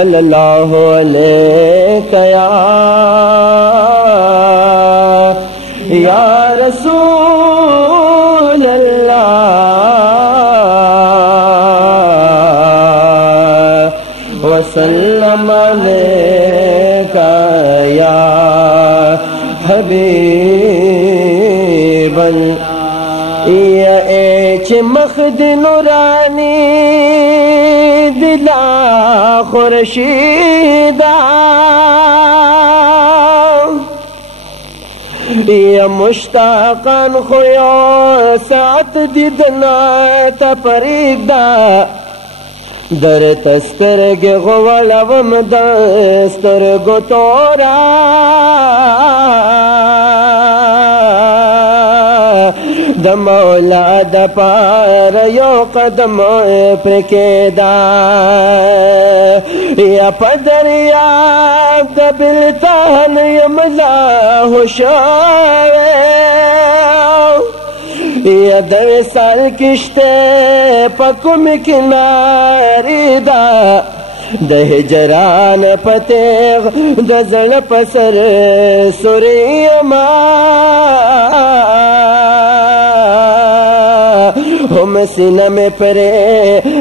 सल्लल्लाहु अलैहि या रसूल अल्लाह वसल्लम अलैका या हबीब या एच मखद नूरानी दिला खुर्शीदा या मुश्ताकन खुया सात दिदना तपरीदा दर तस्कर गे गोवलवम दस्तर गो तोरा द मौला द पार यो कदम प्रकेदा या पदरिया द बिलतान यमला हुशावे या दर साल किश्ते पकुम किनारी दा दह जरान पतेग दजल पसर सुरियमा हम सीना में परे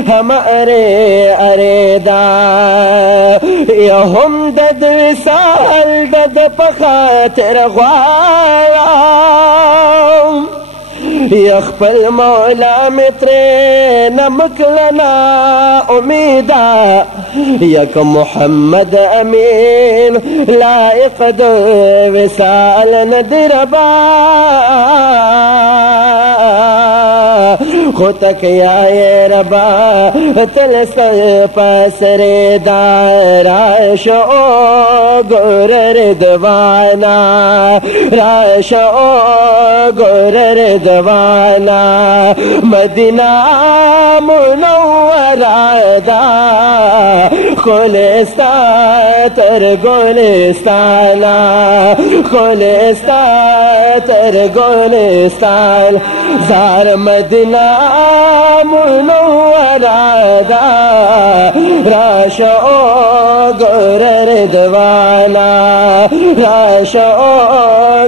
हमारे अरेदा या हम दद साल दद पखातर ख्वाला यखपल मौला मित्रे नमक लना उम्मीदा यक मोहम्मद अमीन लायक दो विसाल नदरबा खुतक याए रबा तल सल पसरे दाराशो गोर रिदवाना राशो गोर रिदवाना मदीना मुनव्वरा दा खुलिस्ता तर गुलिस्ताना खुलिस्ता तर गुलिस्तान जार मदीना मुनव्वरा दा राशो गोर रिदवाना राशो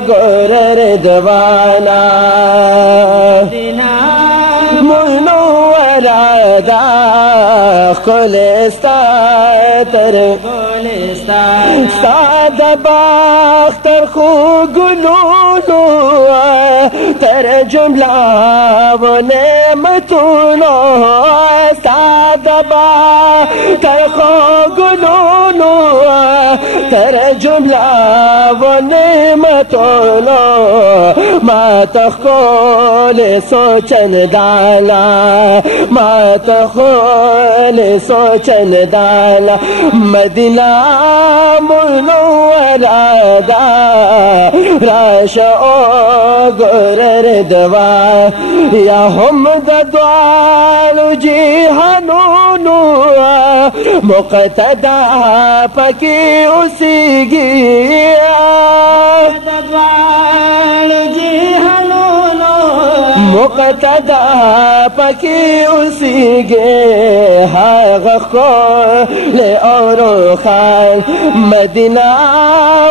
गोर रिदवाना मुनव्वरा दा खुलिस्ता तर गुलिस्तान सादा बाख्तर खू गुलूलू तर जुमला वो नेमतूनो सादा बाख्तर खू गुलूलू तर जुमला वो नेमतूनो मात खोले सोचन डाला मात खोले सोचन डाला मदीना मुनव्वरा दा राशो गोर रिदवा या हम द्वालु जिहानूनु मुक़तदा पकी उसी गिया द्वालु जिहानूनु मुक़तदा पकी उसी गे हागो ले और खान मदीना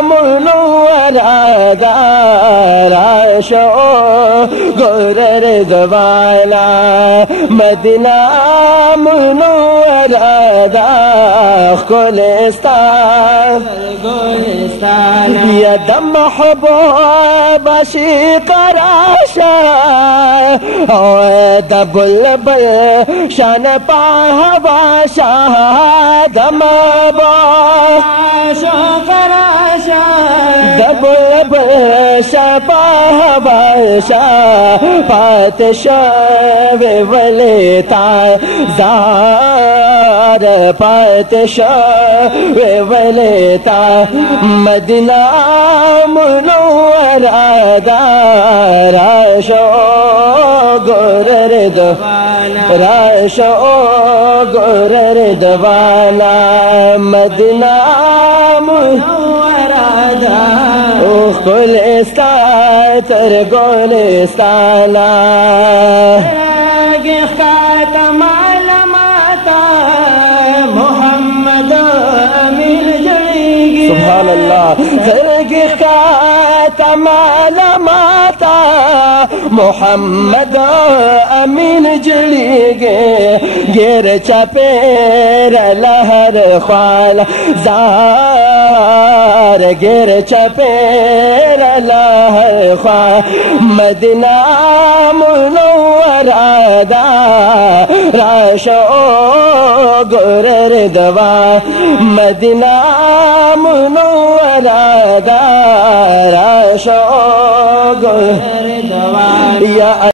मुनव्वरा दा राशो गोर रिदवाना मदीना मुनव्वरा दा खुलिस्तान गुलिस्तान या दम महबूब शिकराशा द बुलबुल शान पाहवा शाह दम शिकराशा द बुलबुल शापाहवा शाह पातशाह वलेता जार पातशाह वलेता मदीना मुनव्वरा दा राशो गोर रिदवाना राशो गोर रिदवाना मदीना मुनव्वरा दा खुलिस्ता तर गुलिस्ताना खातम अलमाता मोहम्मद सुभान अल्लाह ज़रगी तमाला माता मोहम्मद अमीन जलीगे गिर चपेर लहर ख्वाल जार गिर चपेर लहर ख्वाल मदीना मुनव्वरा राशो गुरर दवा मदीना मुनव्वरा राशो गुरर दवा या